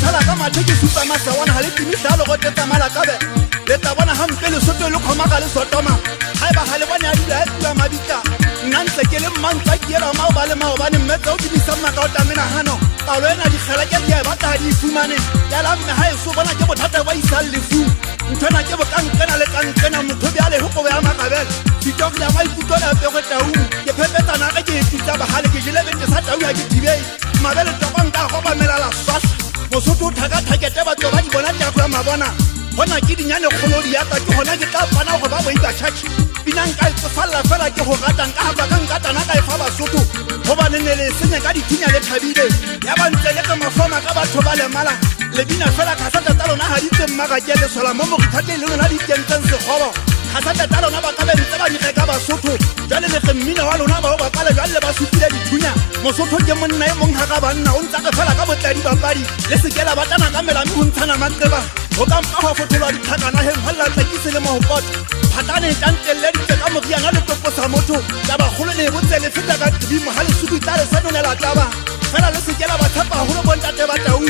Tala kama tiki super master wana halipi misalo kote tamala kabe. tla bona hampe le soto le khoma ka le sotoma ha ba hale bona dile a tla mabika nna ntse ke le mantsa ke era mao ba le mao ba ne mmetsa o di sama ka o tamena hano paulo ena di khela ke di ba ta di fumane ya la mme ha e so bona ke bothata ba isa le fu ntwana ke bokankana le kankana motho bya le ho ya makabela ditogla ba ikutola pe go tau ke phepetsana ka ke tsa ba hale ke jile bente sa tau ya ke dibe mabele tokonka go ba melala swasa mosotho thaka thakete ba tlo ba di bona tya go ya mabona hona ke dinyane kgolodi ya ka ke hona ke tla pana go ba boiba church binang ka tsfalla fela ke go ratang ka ba kan katana ka fa basotho go ba nenele senya ka dithunya le thabile ya ba ntse le ka mafama ka batho ba le mala le bina fela ka sa tata lona ha di tsemma ka ke le sola mo mo githate le lona di tenteng se gobo ga sa tata lona ba ka be ntse ba ni ka basotho jale le mmina wa lona ba ba pala jale ba supile dithunya mosotho ke monna e mong ha ka banna o ntsa ka fela ka botladi bapadi le sekela batana ka mela mo ntshana matseba go ka mpa go fotolwa dithakana he halla tsa ke se le mo hopot phatane tantelle di ka mo riana le topo sa motho ya ba golo le botse le feta ka dimo ha le sudu tla le sanone la taba fela le sekela ba thapa holo bontate ba tau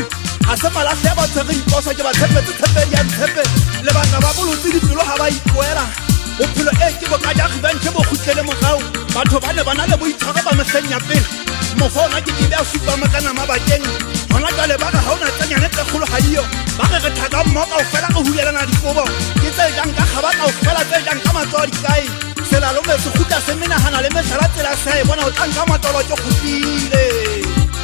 a se mala se ba tsere iposa ke ba tshepe ya tshepe le ba ka ba bolotsi di pelo ha ba ipoela o phelo e ke bo ka ja go bantse bo khutlele mo gao batho ba ne bana le bo itshwara ba mesenya pele mo fona ke di ba supa makana mabakeng hona ka le ba ga haona tsanyane tse kholo ha dio ba re thaka mo ka o fela go hulelana dikobo ke tse jang ka ga ba ka o fela tse jang ka matswadi kai sela lo me se khuta se mena hana le mesala tsela sai bona o tanga matolo ke khutile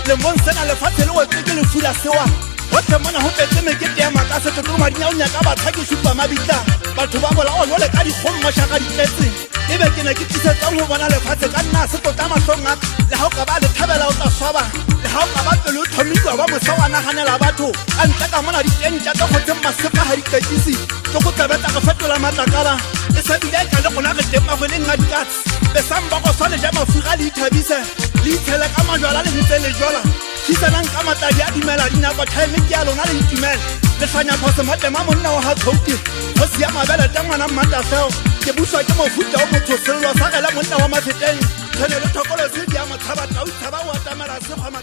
le monsena le fatshe le o tseke le fula sewa what's mona ho petse me ke tema ka se tlo madinya o nya ka ba thaki supa mabita batho ba bola o le ka di khomma shaka di tsetse ebe ke ne ke tsetsa ho bona le fatshe ka nna se tota mahlonga le ha o ka ba le thabela o tla swaba le ha o ka ba pelo o thomikwa ba mosawana ganela batho a ntla ka mona di tentja tsa go tsemma sepa ha di kekisi tlo go tsabetsa go fetola matlakala e sa bile ka le gona re tema go le nna dikats be samba go sa le ja mafura le ithabise le itshele ka majwala le ntse le jwala Kisanang kamata ya dimela dina ba time ke ya lona le itumela le sanya phose matema monna wa ha khouti ho sia mabela tangwana mmata feo ke buswa ke mofuta o motho sello sa gela monna wa mafeteng tshene le thokolo se dia mo tshaba tau tshaba wa tamela se khama